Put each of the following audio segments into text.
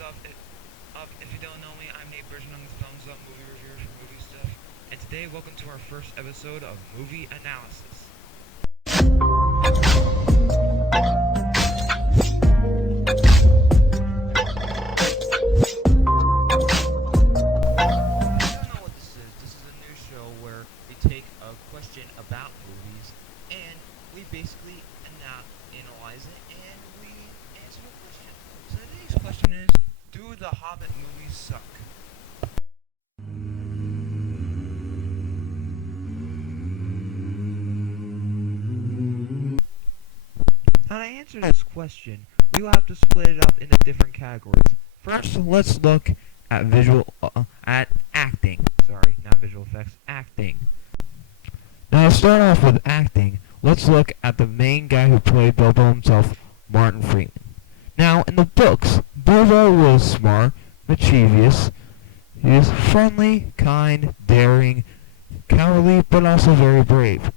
If you don't know me, I'm Nate Bridgman, the Thumbs Up movie reviewer for movie stuff. And today, welcome to our first episode of Movie Analysis. If you don't know what this is a new show where we take a question about movies and we basically analyze it and we answer the question. So today's question is, do the Hobbit movies suck? Now to answer this question, we will have to split it up into different categories. First, let's look at acting. Sorry, not visual effects, acting. Now to start off with acting, let's look at the main guy who played Bilbo himself, Martin Freeman. Now, in the books, Bilbo was smart, mischievous, he was friendly, kind, daring, cowardly, but also very brave.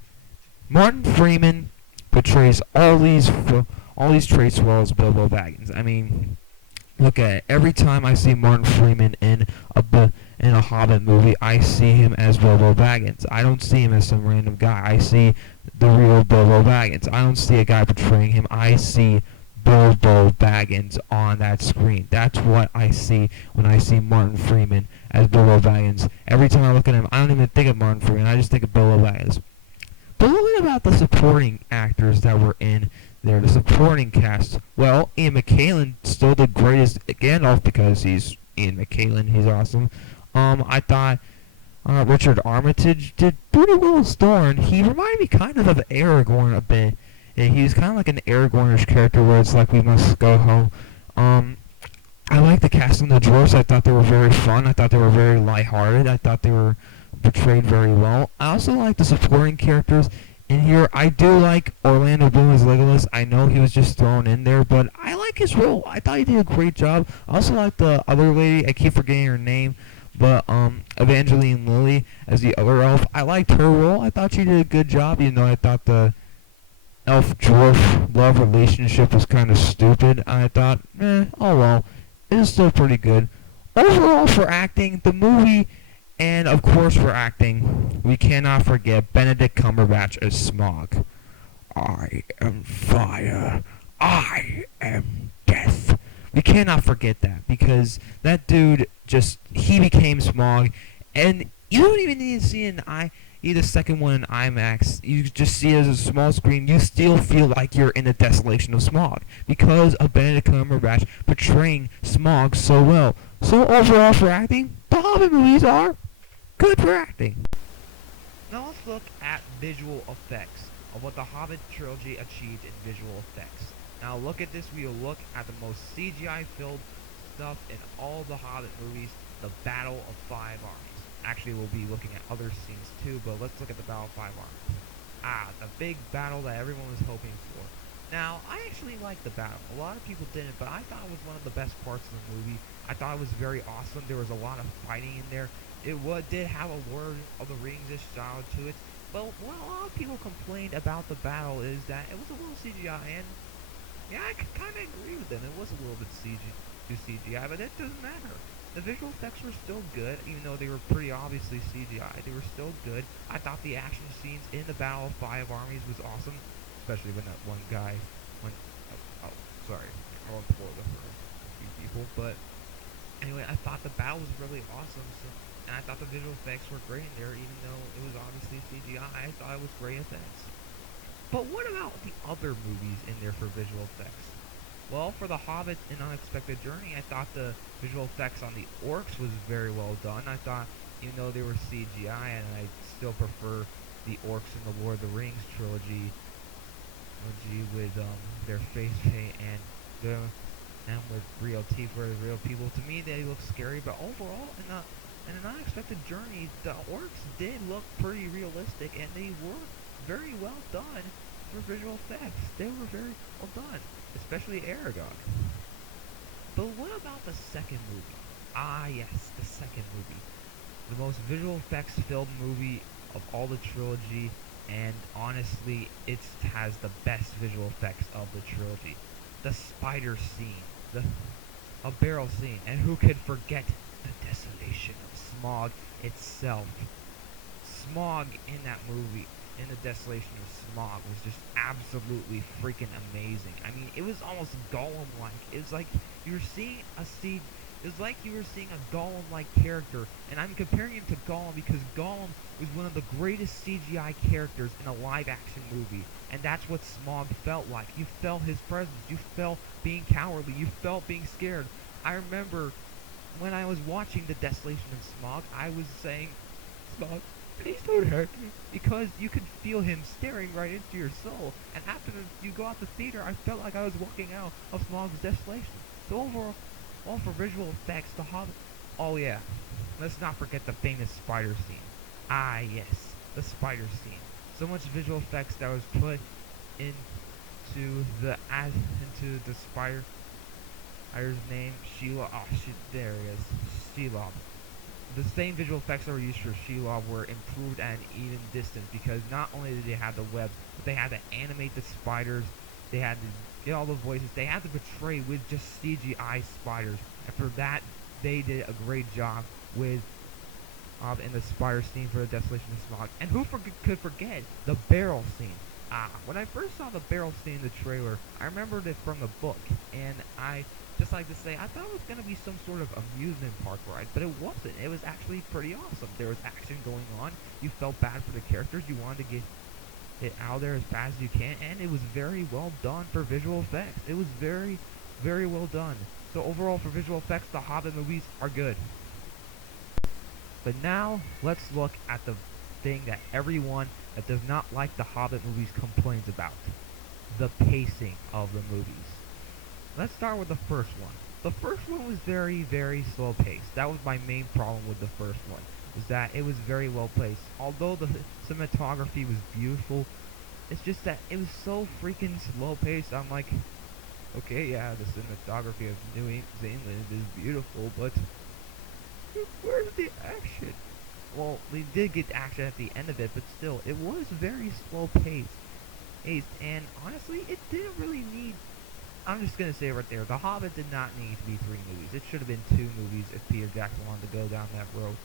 Martin Freeman portrays all these traits well as Bilbo Baggins. I mean, look at it. Every time I see Martin Freeman in a Hobbit movie, I see him as Bilbo Baggins. I don't see him as some random guy. I see the real Bilbo Baggins. I don't see a guy portraying him. I see Bilbo Baggins on that screen. That's what I see when I see Martin Freeman as Bilbo Baggins. Every time I look at him, I don't even think of Martin Freeman. I just think of Bilbo Baggins. But a little bit about the supporting actors that were in there, the supporting cast. Well, Ian McKellen still the greatest Gandalf because he's Ian McKellen. He's awesome. I thought Richard Armitage did pretty well as Thorin. He reminded me kind of Aragorn a bit. He was kind of like an Aragornish character where it's like we must go home. I like the casting of the dwarves. I thought they were very fun. I thought they were very lighthearted. I thought they were portrayed very well. I also like the supporting characters in here. I do like Orlando Bloom as Legolas. I know he was just thrown in there, but I like his role. I thought he did a great job. I also like the other lady. I keep forgetting her name, but Evangeline Lilly as the other elf. I liked her role. I thought she did a good job. You know, I thought the elf-dwarf love relationship was kind of stupid. I thought, oh well, it is still pretty good. Overall, for acting, the movie, and of course for acting, we cannot forget Benedict Cumberbatch as Smaug. I am fire. I am death. We cannot forget that because that dude he became Smaug, and you don't even need to see the second one in IMAX. You just see it as a small screen. You still feel like you're in the desolation of Smaug because of Benedict Cumberbatch portraying Smaug so well. So overall for acting, the Hobbit movies are good for acting. Now let's look at visual effects of what the Hobbit trilogy achieved in visual effects. Now look at this. We'll look at the most CGI-filled stuff in all the Hobbit movies, the Battle of Five Armies. Actually, we'll be looking at other scenes too, but let's look at the Battle of Five Armies. The big battle that everyone was hoping for. Now, I actually liked the battle. A lot of people didn't, but I thought it was one of the best parts of the movie. I thought it was very awesome. There was a lot of fighting in there. It did have a Lord of the Rings-ish style to it. But what a lot of people complained about the battle is that it was a little CGI, and yeah, I kind of agree with them. It was a little bit too CGI, but it doesn't matter. The visual effects were still good, even though they were pretty obviously CGI. They were still good. I thought the action scenes in the Battle of Five Armies was awesome, especially when that one guy went. Sorry, I won't spoil it for a few people, but anyway, I thought the battle was really awesome. And I thought the visual effects were great in there, even though it was obviously CGI. I thought it was great effects. But what about the other movies in there for visual effects? Well, for The Hobbit and Unexpected Journey, I thought the visual effects on the orcs was very well done. I thought, even though they were CGI, and I still prefer the orcs in the Lord of the Rings trilogy with their face paint and with real teeth for the real people. To me, they look scary, but overall, in an Unexpected Journey, the orcs did look pretty realistic, and they were very well done for visual effects. They were very well done, especially Aragog. But what about the second movie? Yes, the second movie. The most visual effects filled movie of all the trilogy, and honestly, it has the best visual effects of the trilogy. The spider scene. a barrel scene, and who could forget the desolation of Smog itself? Smog in that movie, in the desolation of Smog, was just absolutely freaking amazing. I mean, it was almost Gollum-like. It was like you were seeing a scene. It was like you were seeing a Gollum-like character, and I'm comparing him to Gollum because Gollum was one of the greatest CGI characters in a live-action movie, and that's what Smog felt like. You felt his presence. You felt being cowardly. You felt being scared. I remember when I was watching The Desolation of Smog, I was saying, Smog, please don't hurt me, because you could feel him staring right into your soul, and after you go out the theater, I felt like I was walking out of Smog's Desolation. So overall, all for visual effects, The Hobbit. Oh yeah, let's not forget the famous spider scene. Ah yes, the spider scene. So much visual effects that was put into the spider's name, Shelob. Oh shit, there he is, Shelob. The same visual effects that were used for Shelob were improved at an even distance because not only did they have the web, but they had to animate the spiders, they had to get all the voices, they had to portray with just CGI spiders, and for that they did a great job with in the spider scene for the Desolation of Smog. And who could forget the barrel scene? When I first saw the barrel scene in the trailer, I remembered it from the book, and I just like to say, I thought it was going to be some sort of amusement park ride, but it wasn't. It was actually pretty awesome. There was action going on. You felt bad for the characters. You wanted to get it out there as fast as you can, and it was very well done for visual effects. It was very, very well done. So overall, for visual effects, the Hobbit movies are good. But now, let's look at the thing that everyone that does not like the Hobbit movies complains about. The pacing of the movies. Let's start with the first one. The first one was very, very slow paced. That was my main problem with the first one, was that it was very well paced. Although the cinematography was beautiful, it's just that it was so freaking slow paced. I'm like, okay, yeah, the cinematography of New Zealand is beautiful, but where's the action? Well, they did get action at the end of it, but still, it was very slow paced. And honestly, it didn't really need. I'm just gonna say right there, The Hobbit did not need to be 3 movies. It should have been 2 movies if Peter Jackson wanted to go down that road.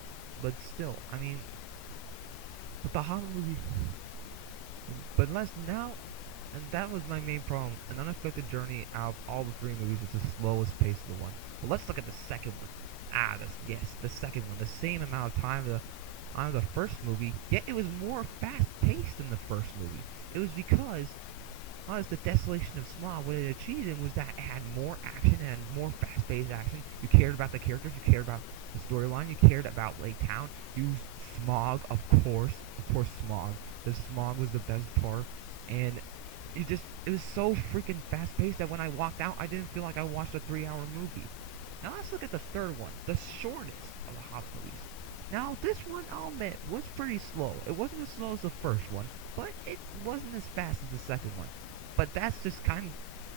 But still, I mean, but the Hobbit movie. But let's now, and that was my main problem. An unexpected journey out of all the 3 movies was the slowest pace of the one. But let's look at the second one. The second one. The same amount of time of the first movie, yet it was more fast-paced than the first movie. It was because the Desolation of Smog, what it achieved was that it had more action and more fast-paced action. You cared about the characters, you cared about the storyline, you cared about Lake Town. Smog, of course Smog. The Smog was the best part, and it was so freaking fast-paced that when I walked out, I didn't feel like I watched a 3-hour movie. Now let's look at the third one, the shortest of the Hobbit movies. Now this one, I'll admit, was pretty slow. It wasn't as slow as the first one, but it wasn't as fast as the second one. But that's just kind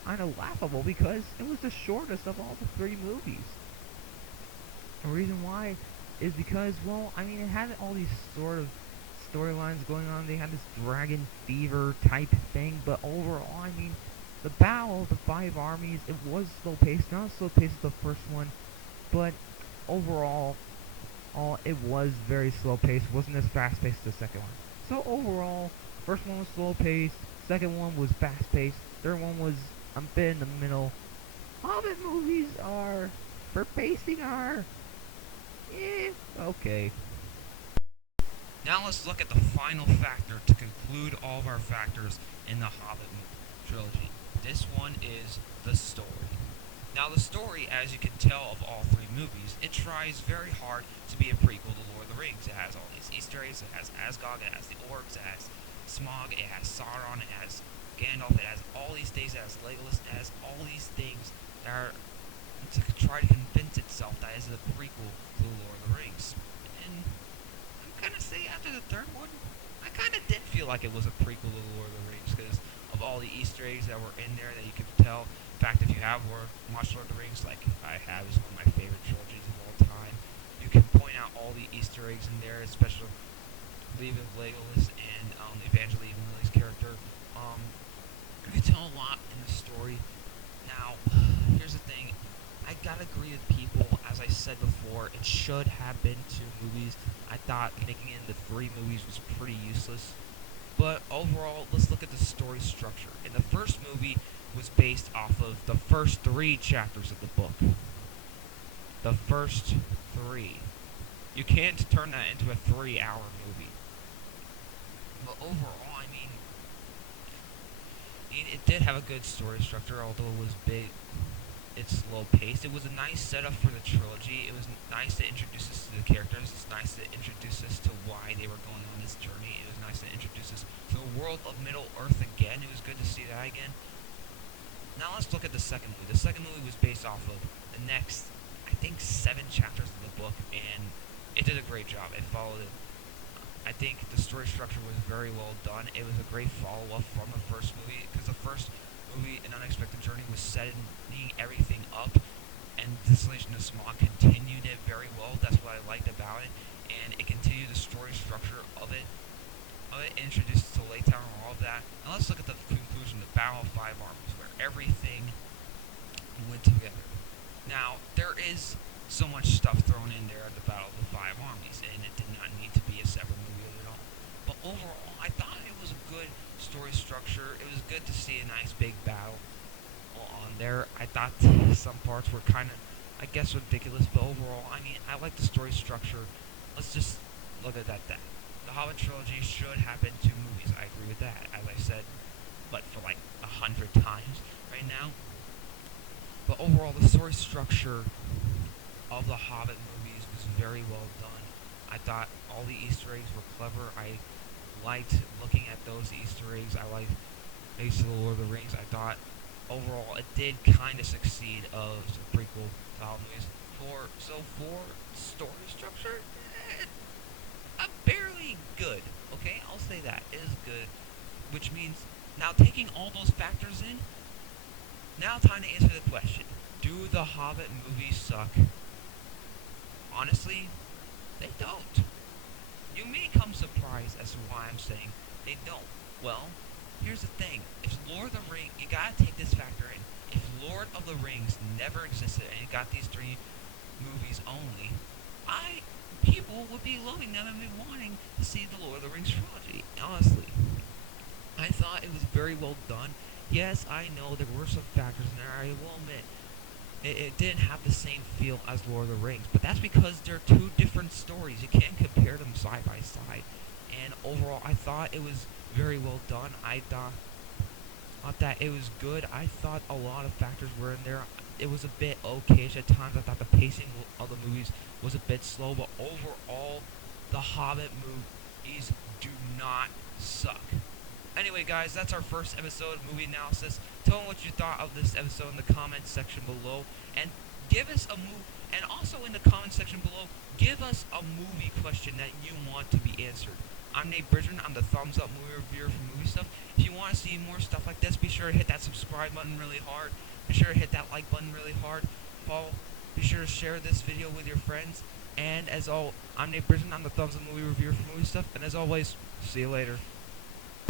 of laughable because it was the shortest of all the 3 movies. The reason why is because, well, I mean, it had all these sort of storylines going on. They had this dragon fever type thing, but overall, I mean, the battle of the 5 armies, it was slow paced, not as slow paced as the first one, but overall, it was very slow paced. Wasn't as fast paced as the second one. So overall, first one was slow paced. Second one was fast paced. Third one was a bit in the middle. Hobbit movies are, for pacing, are, okay. Now let's look at the final factor to conclude all of our factors in the Hobbit trilogy. This one is the story. Now the story, as you can tell of all 3 movies, it tries very hard to be a prequel to Lord of the Rings. It has all these Easter eggs, it has Asgard, it has the orcs, it has Smog, it has Sauron, it has Gandalf, it has all these things, it has Legolas, it has all these things that are to try to convince itself that it's a prequel to Lord of the Rings. And I'm gonna say after the third one, I kind of did feel like it was a prequel to Lord of the Rings because of all the Easter eggs that were in there that you could tell. In fact, if you have watched Lord of the Rings, like I have, is one of my favorite trilogies of all time, you can point out all the Easter eggs in there, especially leaving Legolas and Evangeline Lilly's character. You can tell a lot in the story. Now, here's the thing. I gotta agree with people. As I said before, it should have been 2 movies. I thought making it into 3 movies was pretty useless. But overall, let's look at the story structure. In the first movie was based off of the first 3 chapters of the book. The first 3. You can't turn that into a 3-hour movie. But overall, I mean, it did have a good story structure, although it was big. It's slow paced. It was a nice setup for the trilogy. It was nice to introduce us to the characters. It's nice to introduce us to why they were going on this journey. It was nice to introduce us to the world of Middle Earth again. It was good to see that again. Now let's look at the second movie. The second movie was based off of the next, I think, 7 chapters of the book, and it did a great job. It followed it. I think the story structure was very well done. It was a great follow-up from the first movie, because the first movie, An Unexpected Journey, was setting everything up, and Desolation of Smaug continued it very well. That's what I liked about it, and it continued the story structure of it. Introduced us to Lake Town and all of that. Now let's look at the conclusion, the Battle of Five Armies, where everything went together. Now, there is so much stuff thrown in there at the Battle of the Five Armies, and it did not need to be a separate movie at all. But overall, I thought it was a good story structure. It was good to see a nice big battle on there. I thought some parts were kind of, I guess, ridiculous, but overall, I mean, I like the story structure. Let's just look at that. The Hobbit trilogy should have been 2 movies. I agree with that. As I said, but for like 100 times right now. But overall, the story structure of the Hobbit movies was very well done. I thought all the Easter eggs were clever. I liked looking at those Easter eggs. I liked Ace of the Lord of the Rings. I thought overall it did kind of succeed of the prequel to Hobbit movies. For story structure, barely good. Okay, I'll say that it is good, which means now taking all those factors in. Now time to answer the question: do the Hobbit movies suck? Honestly, they don't. You may come surprised as to why I'm saying they don't. Well, here's the thing. If Lord of the Rings, you gotta take this factor in. If Lord of the Rings never existed and you got these 3 movies only, people would be loving them and be wanting to see the Lord of the Rings trilogy. Honestly, I thought it was very well done. Yes, I know there were some factors in there. I will admit it didn't have the same feel as Lord of the Rings, but that's because they're 2 different stories. You can't compare them side by side. And overall, I thought it was very well done. I thought that it was good. I thought a lot of factors were in there. It was a bit okayish at times. I thought the pacing of the movies was a bit slow, but overall, the Hobbit movies do not suck. Anyway, guys, that's our first episode of movie analysis. Tell me what you thought of this episode in the comments section below, and give us a and also in the comments section below, give us a movie question that you want to be answered. I'm Nate Bridgman. I'm the Thumbs Up movie reviewer for movie stuff. If you want to see more stuff like this, be sure to hit that subscribe button really hard. Be sure to hit that like button really hard. Be sure to share this video with your friends. And as always, I'm Nate Bridgman. I'm the Thumbs Up movie reviewer for movie stuff. And as always, see you later.